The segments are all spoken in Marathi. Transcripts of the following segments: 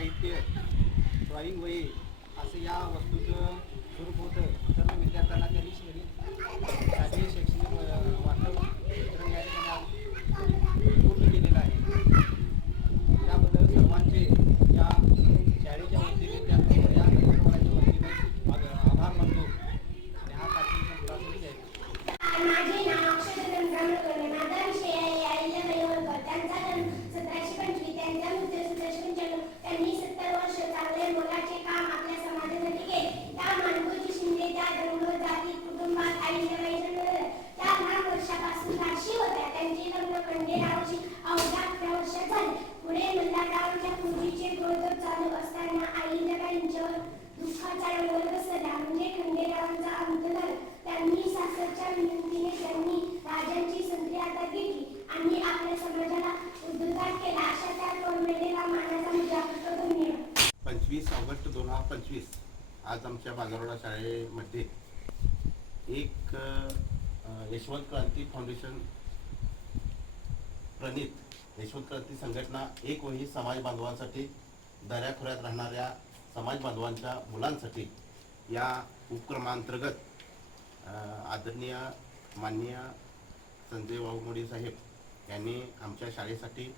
साहित्य ड्रॉईंग वही असं या वस्तूचं स्वरूप होतं. बाजारवाडा शाळेमध्ये एक यशवंत क्रांती फाउंडेशन प्रणित यशवंत क्रांती संघटना एक वही समाज बांधवांसाठी दऱ्याखोऱ्यात राहणाऱ्या समाज बांधवांच्या मुलांसाठी या उपक्रमांतर्गत आदरणीय माननीय संजय वाघमोडे साहेब यांनी आमच्या शाळेसाठी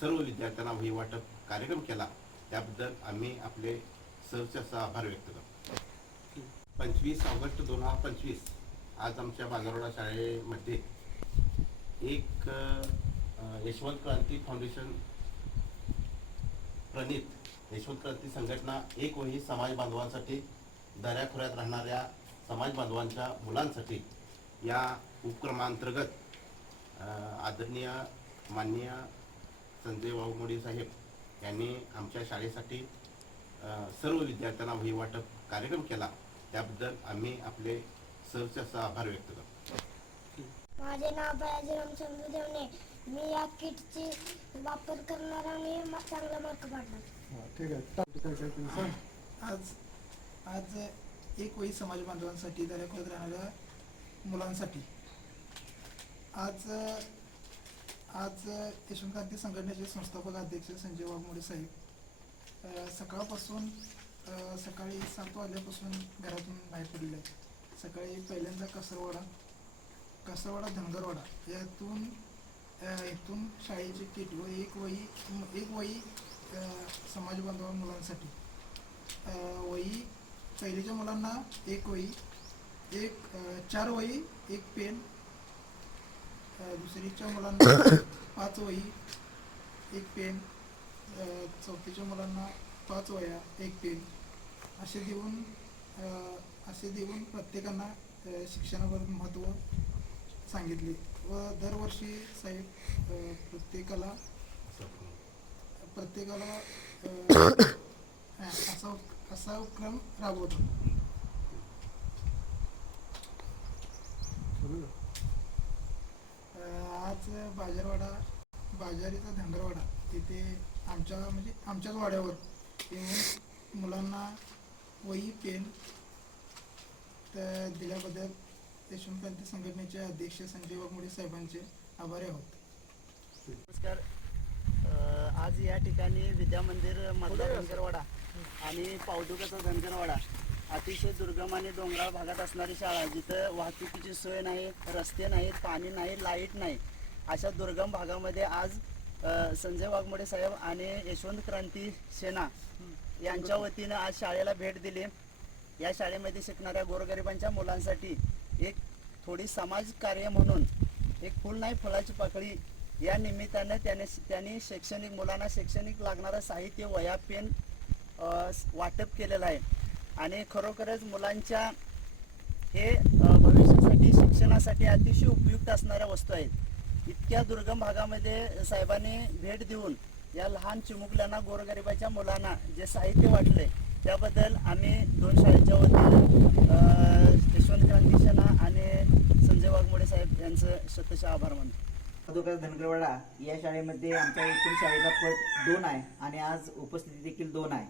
सर्व विद्यार्थ्यांना वही वाटप कार्यक्रम केला. त्याबद्दल आम्ही आपले सरचे आभार व्यक्त करतो. पंचवीस ऑगस्ट दोन हजार पंचवीस. आज आमच्या बाजारवाडा शाळेमध्ये एक यशवंत क्रांती फाउंडेशन प्रणित यशवंत क्रांती संघटना एक वही समाज बांधवांसाठी दऱ्याखोऱ्यात राहणाऱ्या समाज बांधवांच्या मुलांसाठी या उपक्रमांतर्गत आदरणीय माननीय संजय वाघमोडी साहेब यांनी आमच्या शाळेसाठी सर्व विद्यार्थ्यांना वही वाटप कार्यक्रम केला. त्याबद्दल आम्ही आपले सरचे असं आभार व्यक्त करतो. माझे नाव बयाजी रामचंद्र देवणे मी या किटची वापर करणार आणि चांगला मार्क पाडणार. ठीक आहे. आज आज एक वही समाज बांधवांसाठी दर्याखोऱ्यात राहणाऱ्या मुलांसाठी. आज आज यशवंत क्रांती संघटनेचे संस्थापक अध्यक्ष संजय वाघमोडे साहेब सकाळपासून सकाळी सात वाजल्यापासून घरातून बाहेर पडलेले आहेत. सकाळी पहिल्यांदा कसरवाडा कसरवाडा धनगरवाडा यातून इथून शाळेची किट व एक वही एक वही समाज बांधव मुलांसाठी. वही पहिलीच्या मुलांना एक वही एक चार वही एक पेन दुसरीच्या मुलांना पाच वही एक पेन चौथीच्या मुलांना पाच वया एक पेन. असे देऊन असे देऊन प्रत्येकांना शिक्षणावर महत्त्व सांगितले. व दरवर्षी साहेब प्रत्येकाला प्रत्येकाला असा असा उपक्रम राबवतो. आज बाजारवाडा बाजारीचा धनगरवाडा तिथे आमच्या म्हणजे आमच्याच वाड्यावर मुलांना वही पेन तर दिल्याबद्दल क्रांती संघटनेचे अध्यक्ष संजय वाघमोडे साहेबांचे आभारी आहोत. नमस्कार. आज या ठिकाणी विद्यामंदिर मधला धनगरवाडा आणि पावडुकाचा धनगरवाडा अतिशय दुर्गम आणि डोंगराळ भागात असणारी शाळा जिथं वाहतुकीची सोय नाही रस्ते नाहीत पाणी नाही लाइट नाही अशा दुर्गम भागामध्ये आज संजय वाघमोडे साहेब आणि यशवंत क्रांती सेना यांच्या वतीनं आज शाळेला भेट दिली. या शाळेमध्ये शिकणाऱ्या गोरगरिबांच्या मुलांसाठी एक थोडी समाज कार्य म्हणून एक फुल नाही फुलाची पाकळी या निमित्तानं त्याने त्यांनी शैक्षणिक मुलांना शैक्षणिक लागणारं साहित्य वया पेन वाटप केलेलं आहे. आणि खरोखरच मुलांच्या हे भविष्यासाठी शिक्षणासाठी अतिशय उपयुक्त असणाऱ्या वस्तू आहेत. इतक्या दुर्गम भागामध्ये साहेबांनी भेट देऊन या लहान चिमुकल्यांना गोरगरिबाच्या मुलांना जे साहित्य वाटले त्याबद्दल आम्ही दोन शाळेच्या वतीनं यशवंत क्रांती सेना आणि संजय वाघमोडे साहेब यांचं स्वतःचे आभार मानतो. मधुकर धनगरवाडा या शाळेमध्ये आमच्या एकूण शाळेचा पट दोन आहे आणि आज उपस्थिती देखील दोन आहे.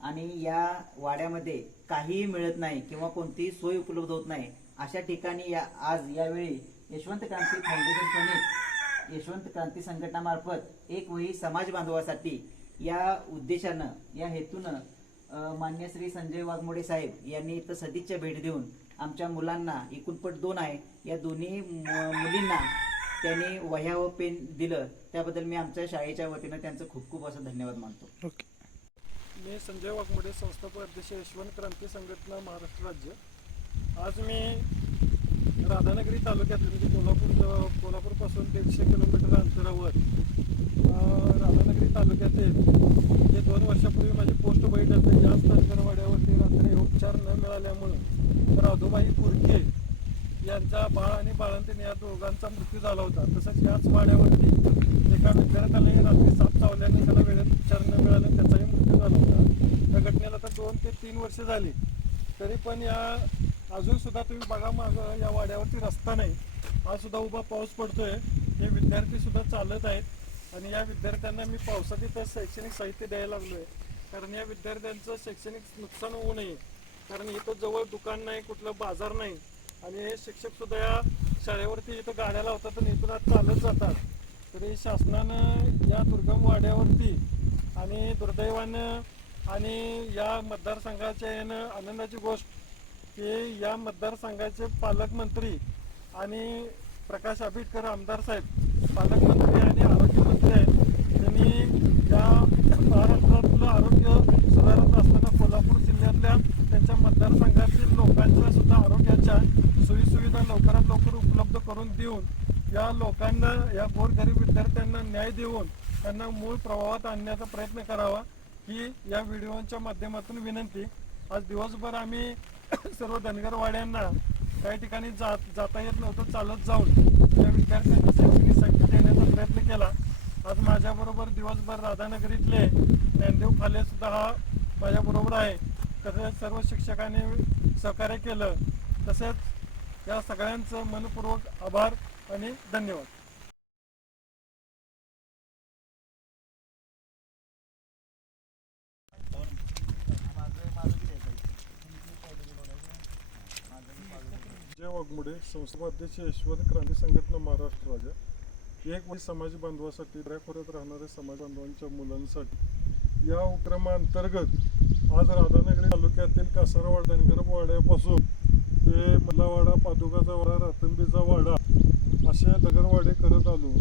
आणि या वाड्यामध्ये काहीही मिळत नाही किंवा कोणतीही सोय उपलब्ध होत नाही अशा ठिकाणी या आज यावेळी यशवंत क्रांती फाउंडेशन यशवंत क्रांती संघटनामार्फत एक वही समाज बांधवासाठी या उद्देशानं या हेतूनं मान्य श्री संजय वाघमोडे साहेब यांनी इथं सदिच्छा भेट देऊन आमच्या मुलांना एकूण पट दोन आहे या दोन्ही मुलींना त्यांनी वह्या व पेन दिलं. त्याबद्दल मी आमच्या शाळेच्या वतीनं त्यांचं खूप खूप असं धन्यवाद मानतो. ओके. मी संजय वाघमोडे संस्थापक अध्यक्ष यशवंत क्रांती संघटना महाराष्ट्र राज्य. आज मी राधानगरी तालुक्यात म्हणजे कोल्हापूर कोल्हापूरपासून दीडशे किलोमीटर अंतरावर राधानगरी तालुक्यातील जे दोन वर्षापूर्वी माझी पोस्ट बघितली तर जास्त तंत्रवाड्यावरती रात्री उपचार न मिळाल्यामुळं राधुबाई पुरके यांचा बाळ आणि बाळंतीन या दोघांचा मृत्यू झाला होता. तसंच याच वाड्यावरती एका विद्यार्थ्याला रात्री साप चावल्याने त्याला वेळेत उपचार न मिळाले त्याचाही मृत्यू झाला होता. त्या घटनेला तर दोन ते तीन वर्ष झाली. तरी पण या अजून सुद्धा तुम्ही बघा मागं या वाड्यावरती रस्ता नाही. आज सुद्धा उभा पाऊस पडतोय. हे विद्यार्थी सुद्धा चालत आहेत. आणि या विद्यार्थ्यांना मी पावसात इथं शैक्षणिक साहित्य द्यायला लागलोय. कारण या विद्यार्थ्यांचं शैक्षणिक नुकसान होऊ नये. कारण इथं जवळ दुकान नाही कुठलं बाजार नाही. आणि हे शिक्षक सुद्धा या शाळेवरती इथं गाड्या लावतात आणि इथून आज चालत जातात. तरी शासनानं या दुर्गम वाड्यावरती आणि दुर्दैवानं आणि या मतदारसंघाच्या यानं आनंदाची गोष्ट की या मतदारसंघाचे पालकमंत्री आणि प्रकाश आंबेडकर आमदार साहेब पालकमंत्री आणि आरोग्यमंत्री आहेत. त्यांनी या महाराष्ट्रातलं आरोग्य सुधारत असताना कोल्हापूर जिल्ह्यातल्या त्यांच्या मतदारसंघातील लोकांच्या सुद्धा आरोग्याच्या सोयीसुविधा लवकरात लवकर उपलब्ध करून देऊन या लोकांना या गोरगरीब विद्यार्थ्यांना न्याय देऊन त्यांना मूळ प्रवाहात आणण्याचा प्रयत्न करावा ही या व्हिडिओच्या माध्यमातून विनंती. आज दिवसभर आम्ही सर्व धनगरवाड्यांना काही ठिकाणी जात जाता येत नव्हतं चालत जाऊन या विद्यार्थ्यांना शैक्षणिक साहित्य देण्याचा प्रयत्न केला. आज माझ्याबरोबर दिवसभर राधानगरीतले ज्ञानदेव फाले सुद्धा हा माझ्याबरोबर आहे. तसेच सर्व शिक्षकांनी सहकार्य केलं. तसेच या सगळ्यांचं मनपूर्वक आभार आणि धन्यवाद. जय वाघमुडे संस्थापाध्यक्ष यशवंत क्रांती संघटना महाराष्ट्र राज्य. एक वय समाज बांधवासाठी दऱ्याखोऱ्यात राहणाऱ्या समाज बांधवांच्या मुलांसाठी. या उपक्रमाअंतर्गत आज राधानगरी तालुक्यातील कासारवाड धनगरवाड्यापासून ते मल्लावाडा पादुकाचा वाडा रातंबीचा वाडा असे धनगरवाडे करत आलो.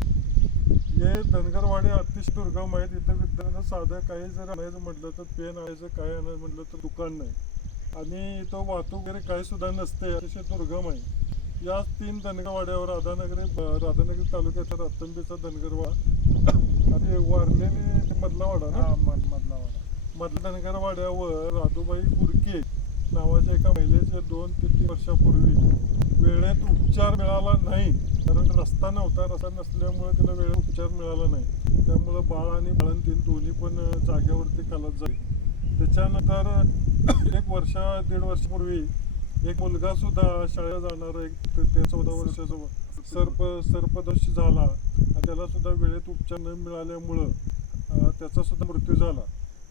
हे धनगरवाडे अतिशय दुर्गम आहेत. इथं विद्यार्थ्यांना साधं काही जर आणायचं म्हटलं तर पेन आणायचं काय आणायचं म्हटलं तर दुकान नाही. आणि इथं वाहतूक वगैरे काही सुद्धा नसते अतिशय दुर्गम आहे. या तीन धनगरवाड्यावर राधानगरी राधानगरी तालुक्याच्या रतंबीचा धनगरवाडा. आणि वारलेली ते मधला वाडा ना मधला वाडा मधल्या धनगरवाड्यावर राधुबाई कुडके नावाच्या एका महिलेचे दोन ते तीन वर्षापूर्वी वेळेत उपचार मिळाला नाही. कारण रस्ता नव्हता रस्ता नसल्यामुळे त्याला वेळेत उपचार मिळाला नाही. त्यामुळं बाळ आणि बाळंतीन दोन्ही पण जागेवरती कालत जाईल. त्याच्यानंतर एक वर्ष दीड वर्षापूर्वी एक मुलगा सुद्धा शाळेत जाणार एक ते- चौदा वर्षाचा सर्प सर्पदंश झाला. त्याला सुद्धा वेळेत उपचार न मिळाल्यामुळं त्याचा सुद्धा मृत्यू झाला.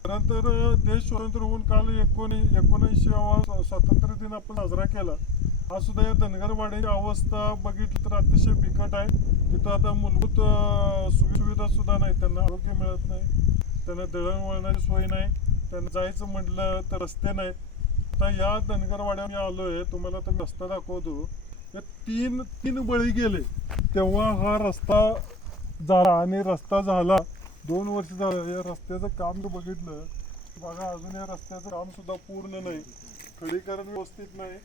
त्यानंतर देश स्वतंत्र होऊन काल एकोणी एकोणऐंशीवा स्वातंत्र्य दिन आपण साजरा केला. हा सुद्धा या धनगरवाड्याची अवस्था बघितली तर अतिशय बिकट आहे. तिथं आता मूलभूत सुविधा सुद्धा नाही. त्यांना आरोग्य मिळत नाही. त्यांना दळणवळणाची सोय नाही. तर जायचं म्हटलं तर रस्ते नाहीत. आता या धनगरवाड्या मी आलोय तुम्हाला तर रस्ता दाखवतो. या तीन तीन बळी गेले. तेव्हा हा रस्ता झाला आणि रस्ता झाला. दोन वर्ष झालं या रस्त्याचं काम तू बघितलं. बघा अजून या रस्त्याचं काम सुद्धा पूर्ण नाही. खडीकरण व्यवस्थित नाही.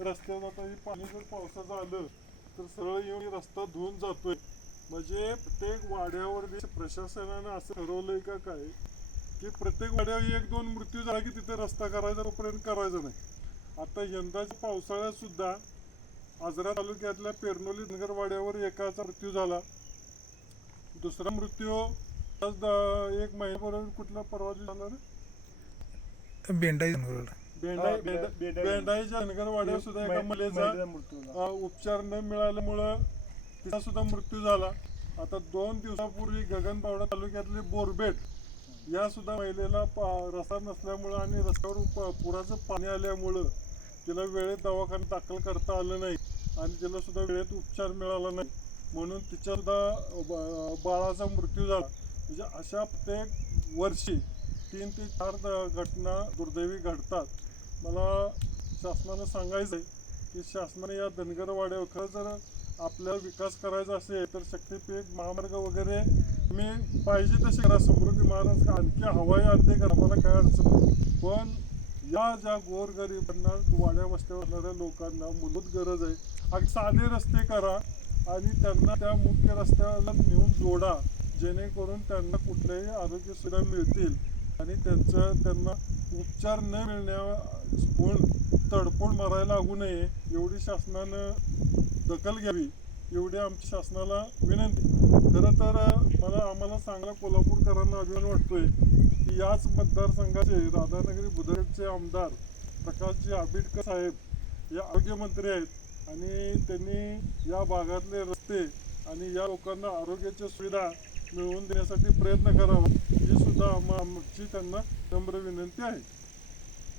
रस्त्यात आता हे पाणी जर पावसाचं आलं तर सरळ येऊन रस्ता धुवून जातोय. म्हणजे प्रत्येक वाड्यावर प्रशासनानं असं ठरवलंय का काय की प्रत्येक वाड्यावर एक दोन मृत्यू झाला की तिथे रस्ता करायचा तोपर्यंत करायचा नाही. आता यंदाच्या पावसाळ्यात सुद्धा आजरा तालुक्यातल्या पेरनोली नगर वाड्यावर एकाचा मृत्यू झाला. दुसरा मृत्यू आज एक महिन्यापूर्वी कुठला परवा झाला? बेंडाई बेंडाईच्या धनगर वाड्यावर सुद्धा एका मुलीचा उपचार न मिळाल्यामुळं तिचा सुद्धा मृत्यू झाला. आता दोन दिवसापूर्वी गगनबावडा तालुक्यातले बोरबेट या सुद्धा महिलेला पा- रस्ता नसल्यामुळं आणि रस्त्यावर प- पुराचं पाणी आल्यामुळं तिला वेळेत दवाखान्यात दाखल करता आलं नाही आणि तिला सुद्धा वेळेत उपचार मिळाला नाही. म्हणून तिच्या सुद्धा ब- बाळाचा मृत्यू झाला. म्हणजे अशा प्रत्येक वर्षी तीन ते चार द- घटना दुर्दैवी घडतात. मला शासनानं सांगायचं आहे की शासनाने या धनगरवाड्यावर खरं जर आपल्याला विकास करायचा असेल तर शक्तीपीठ महामार्ग वगैरे मी पाहिजे तसे करा समृद्धी महाराज आणखी हवाई अड्डे करा मला काय अडचण पण या ज्या गोरगरिबांना वाड्या वस्त्यावर असणाऱ्या लोकांना मूलभूत गरज आहे. अगदी साधे रस्ते करा आणि त्यांना त्या मुख्य रस्त्याला नेऊन जोडा जेणेकरून त्यांना कुठल्याही आरोग्य सुविधा मिळतील. आणि त्यांचं त्यांना उपचार न मिळण्या कोण तडफोड मारायला लागू नये एवढी शासनानं दखल घ्यावी एवढी आमच्या शासनाला विनंती. खरं तर मला आम्हाला चांगला कोल्हापूरकरांना अभिमान वाटतोय की याच मतदारसंघाचे राधानगरी बुधळचे आमदार प्रकाशजी आंबेडकर साहेब या आरोग्यमंत्री आहेत आणि त्यांनी या भागातले रस्ते आणि या लोकांना आरोग्याच्या सुविधा मिळवून देण्यासाठी प्रयत्न करावा ही सुद्धा आमची त्यांना नम्र विनंती आहे.